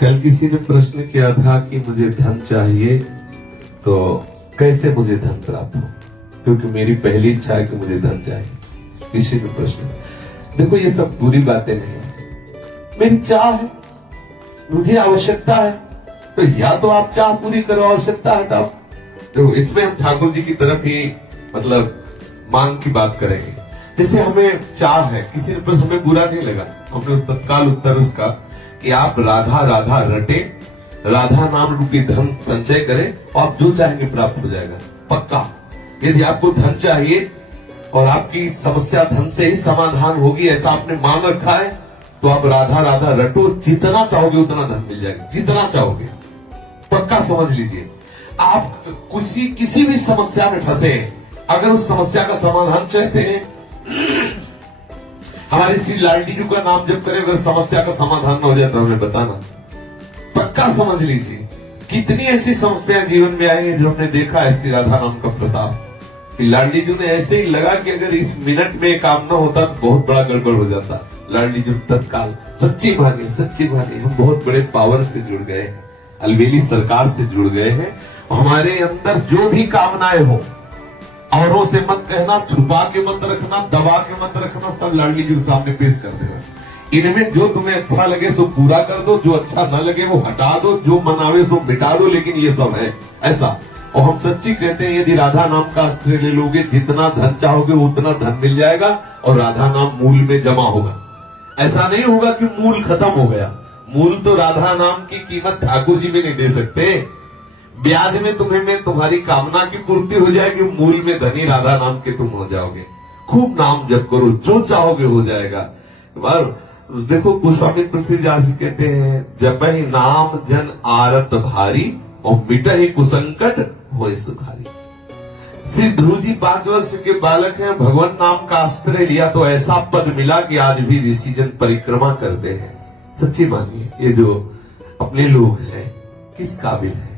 कल किसी ने प्रश्न किया था कि मुझे धन चाहिए तो कैसे मुझे धन प्राप्त हो, क्योंकि मेरी पहली इच्छा है कि मुझे धन चाहिए। किसी ने प्रश्न, देखो ये सब बुरी बातें नहीं है, मेरी चाह है, मुझे आवश्यकता है, तो या तो आप चाह पूरी करो, आवश्यकता हटाओ। तो इसमें हम ठाकुर जी की तरफ ही मतलब मांग की बात करेंगे। जैसे हमें चाह है, किसी ने हमें बुरा नहीं लगा, हमने तत्काल उत्तर उसका कि आप राधा राधा रटे, राधा नाम रूपी धन संचय करें और आप जो चाहेंगे प्राप्त हो जाएगा पक्का। यदि आपको धन चाहिए और आपकी समस्या धन से ही समाधान होगी ऐसा आपने मांग रखा है, तो आप राधा राधा रटो, जितना चाहोगे उतना धन मिल जाएगा, जितना चाहोगे पक्का समझ लीजिए। आप किसी भी समस्या में फंसे, अगर उस समस्या का समाधान चाहते हैं, हमारी श्री लाडली जी का नाम जब करें, अगर समस्या का समाधान न हो जाए तो हमें बताना, पक्का समझ लीजिए। कितनी ऐसी समस्याएं जीवन में आई हैं जो हमने देखा है श्री राधा नाम का प्रताप। लाडली जी ने ऐसे ही लगा कि अगर इस मिनट में काम न होता तो बहुत बड़ा गड़बड़ हो जाता। लाडली जी तत्काल सच्ची मानिए हम बहुत बड़े पावर से जुड़ गए हैं, अलबेली सरकार से जुड़ गए हैं। हमारे अंदर जो भी कामनाएं हो, औरों से मत कहना, छुपा के मत रखना, दबा के मत रखना, सब लाडली जी के सामने पेश कर देना। इनमें जो तुम्हें अच्छा लगे सो पूरा कर दो, जो अच्छा न लगे वो हटा दो, जो मनावे सो मिटा दो, लेकिन ये सब है ऐसा। और हम सच्ची कहते हैं, यदि राधा नाम का आश्रय ले लोगे, जितना धन चाहोगे उतना धन मिल जाएगा और राधा नाम मूल में जमा होगा। ऐसा नहीं होगा कि मूल खत्म हो गया। मूल तो राधा नाम की कीमत ठाकुर जी भी नहीं दे सकते। ब्याज में तुम्हारी कामना की पूर्ति हो जाएगी, मूल में धनी राधा नाम के तुम हो जाओगे। खूब नाम जप करो, जो चाहोगे हो जाएगा। देखो गोस्वामी तुलसीदास जी कहते हैं, जब ही नाम जन आरत भारी और मिट ही कुसंकट हो सुखारी। श्री ध्रुव जी 5 वर्ष के बालक हैं, भगवान नाम का आश्रय लिया तो ऐसा पद मिला कि आज भी ऋषि जन परिक्रमा करते हैं। सच्ची मानिए, ये जो अपने लोग हैं किस काबिल है,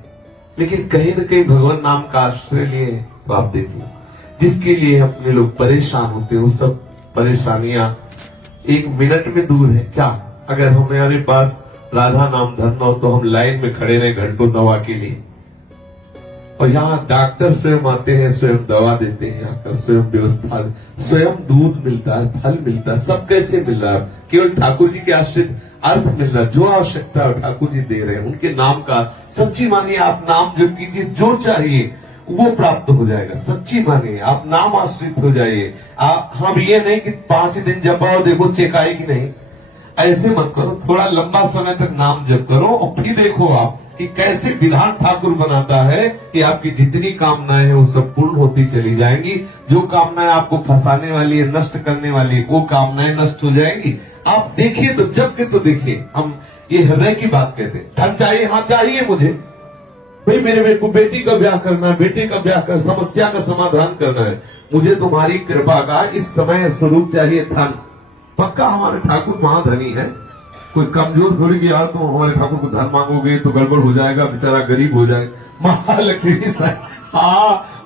लेकिन कहीं न कहीं भगवान नाम का आश्रय लिए तो आप देख लो, जिसके लिए अपने लोग परेशान होते हैं, वो सब परेशानियां एक मिनट में दूर है। क्या अगर हमारे पास राधा नाम धन न हो तो हम लाइन में खड़े रहे घंटों दवा के लिए, और यहाँ डॉक्टर स्वयं आते हैं, स्वयं दवा देते हैं, आकर स्वयं व्यवस्था, स्वयं दूध मिलता है, फल मिलता है, सब कैसे मिल रहा है? केवल ठाकुर जी के आश्रित अर्थ मिल रहा है। जो आवश्यकता है ठाकुर जी दे रहे हैं, उनके नाम का सच्ची मानिए, आप नाम जप कीजिए, जो चाहिए वो प्राप्त हो जाएगा। सच्ची मानिए, आप नाम आश्रित हो जाइए। हम ये नहीं कि 5 दिन जपाओ देखो चेक आएगी, नहीं, ऐसे मत करो। थोड़ा लंबा समय तक नाम जप करो और फिर देखो आप कि कैसे विधान ठाकुर बनाता है कि आपकी जितनी कामनाएं हैं वो सब पूर्ण होती चली जाएंगी। जो कामनाएं आपको फंसाने वाली है, नष्ट करने वाली है, वो कामनाएं नष्ट हो जाएंगी। आप देखिए तो, जब के तो देखिए। हम ये हृदय की बात कहते हैं, धन चाहिए, हाँ चाहिए मुझे, भाई मेरे को बेटी का ब्याह करना है, बेटे का ब्याह कर, समस्या का समाधान करना है, मुझे तुम्हारी कृपा का इस समय स्वरूप चाहिए धन। पक्का हमारे ठाकुर महाधनी है, कोई कमजोर थोड़ी कि यार तुम हमारे ठाकुर को धन मांगोगे तो गड़बड़ हो जाएगा, बेचारा गरीब हो जाएगा।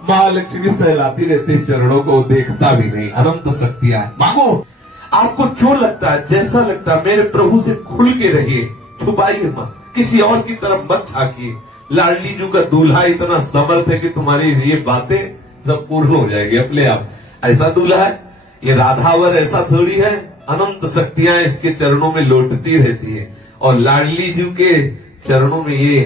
महालक्ष्मी सहलाती रहती चरणों को, देखता भी नहीं, अनंत शक्तियां है। मांगो, आपको जो लगता है, जैसा लगता है, मेरे प्रभु से खुल के रहिए, छुपाइए मत, किसी और की तरफ मत झांकिए। लाडली जी का दूल्हा इतना समर्थ है कि तुम्हारी ये बातें सब पूर्ण हो जाएगी अपने आप। ऐसा दूल्हा है, ये राधावर ऐसा थोड़ी है, अनंत शक्तियां इसके चरणों में लौटती रहती है और लाडली जी के चरणों में ये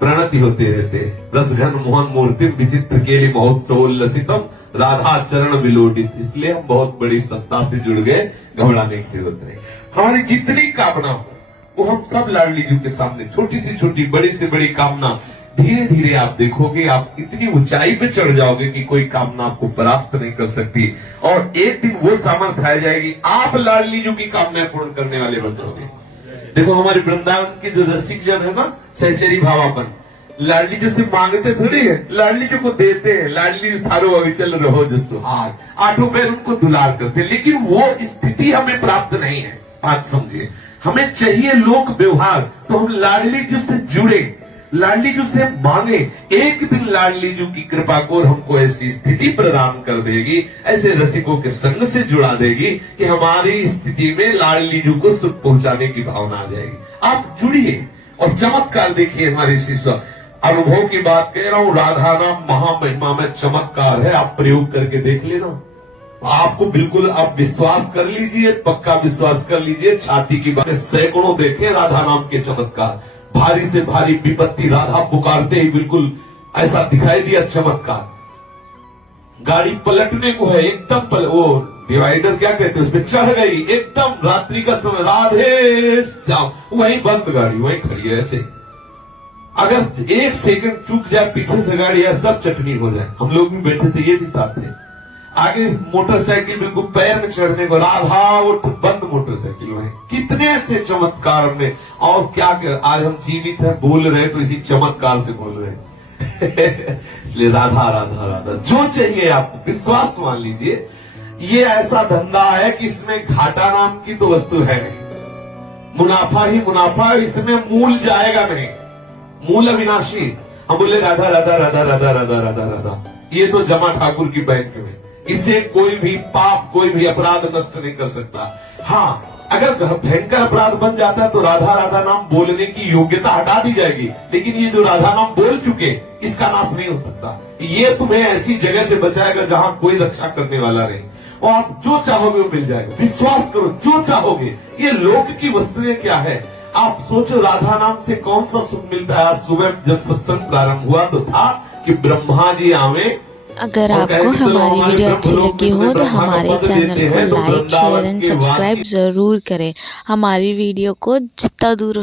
प्रणति होते रहते हैं। रस घन मोहन मूर्ति विचित्र के लिए महोत्सव लसितम राधा चरण विलोडित। इसलिए हम बहुत बड़ी सत्ता से जुड़ गए, घबराने की जरूरत नहीं। हमारी जितनी कामना हो वो हम सब लाडली जी के सामने, छोटी से छोटी, बड़ी से बड़ी कामना, धीरे धीरे आप देखोगे आप इतनी ऊंचाई पे चढ़ जाओगे कि कोई कामना आपको परास्त नहीं कर सकती। और एक दिन वो सामर्थ्य आ जाएगी, आप लाडली जी की कामनाएं पूर्ण करने वाले बन जाओगे। देखो हमारे वृंदावन के जो रसिक जन है ना, सहचरी भावापन, लाडली जी से मांगते थोड़ी है, लाडली जी को देते हैं। लाडली जी थारो अविचल रहो जो सुहाग, आठों पैर उनको दुलार करते, लेकिन वो स्थिति हमें प्राप्त नहीं है। बात समझिए, हमें चाहिए लोक व्यवहार, तो हम लाडली जी से जुड़े, लाडली जी से मांगे। एक दिन लाडली जी की कृपा को और हमको ऐसी स्थिति प्रदान कर देगी, ऐसे रसिकों के संग से जुड़ा देगी कि हमारी स्थिति में लाडली जी को सुख पहुंचाने की भावना आ जाएगी। आप जुड़िए, और चमत्कार देखिए हमारे शिष्य अनुभव की बात कह रहा हूं, राधा नाम महामहिमा में चमत्कार है। आप प्रयोग करके देख लेना, आपको बिल्कुल आप विश्वास कर लीजिए, पक्का विश्वास कर लीजिए। छाती की बात सैकड़ों देखे राधा नाम के चमत्कार, भारी से भारी विपत्ति राधा पुकारते ही बिल्कुल ऐसा दिखाई दिया चमत्कार। गाड़ी पलटने को है, एकदम वो डिवाइडर क्या कहते हैं, उसमें चढ़ गई, एकदम रात्रि का समय, राधे श्याम, वहीं बंद गाड़ी वहीं खड़ी है। ऐसे अगर एक सेकंड चूक जाए पीछे से गाड़ी है, सब चटनी हो जाए। हम लोग भी बैठे थे, ये भी साथ थे। आगे मोटरसाइकिल बिल्कुल पैर में चढ़ने को, राधा उठ, बंद मोटरसाइकिल में। कितने ऐसे चमत्कार हमने, और क्या कर, आज हम जीवित हैं, बोल रहे तो इसी चमत्कार से बोल रहे हैं। इसलिए राधा राधा राधा जो चाहिए आपको विश्वास मान लीजिए। ये ऐसा धंधा है कि इसमें घाटा नाम की तो वस्तु है नहीं, मुनाफा ही मुनाफा, इसमें मूल जाएगा नहीं, मूल अविनाशी। हम बोले राधा राधा राधा राधा राधा राधा राधा, ये तो जमा ठाकुर की बैंक में, इसे कोई भी पाप, कोई भी अपराध नष्ट नहीं कर सकता। हाँ, अगर भयंकर अपराध बन जाता तो राधा राधा नाम बोलने की योग्यता हटा दी जाएगी, लेकिन ये जो राधा नाम बोल चुके, इसका नाश नहीं हो सकता। ये तुम्हें ऐसी जगह से बचाएगा जहां कोई रक्षा करने वाला नहीं, और आप जो चाहोगे वो मिल जाएगा। विश्वास करो, जो चाहोगे। ये लोक की वस्तुएं क्या है, आप सोचो, राधा नाम से कौन सा सुख मिलता है। आज सुबह जब सत्संग प्रारंभ हुआ तो था कि ब्रह्मा जी आवे। अगर आपको हमारी वीडियो अच्छी लगी हो तो हमारे चैनल को लाइक, शेयर एंड सब्सक्राइब ज़रूर करें। हमारी वीडियो को जितना दूर हो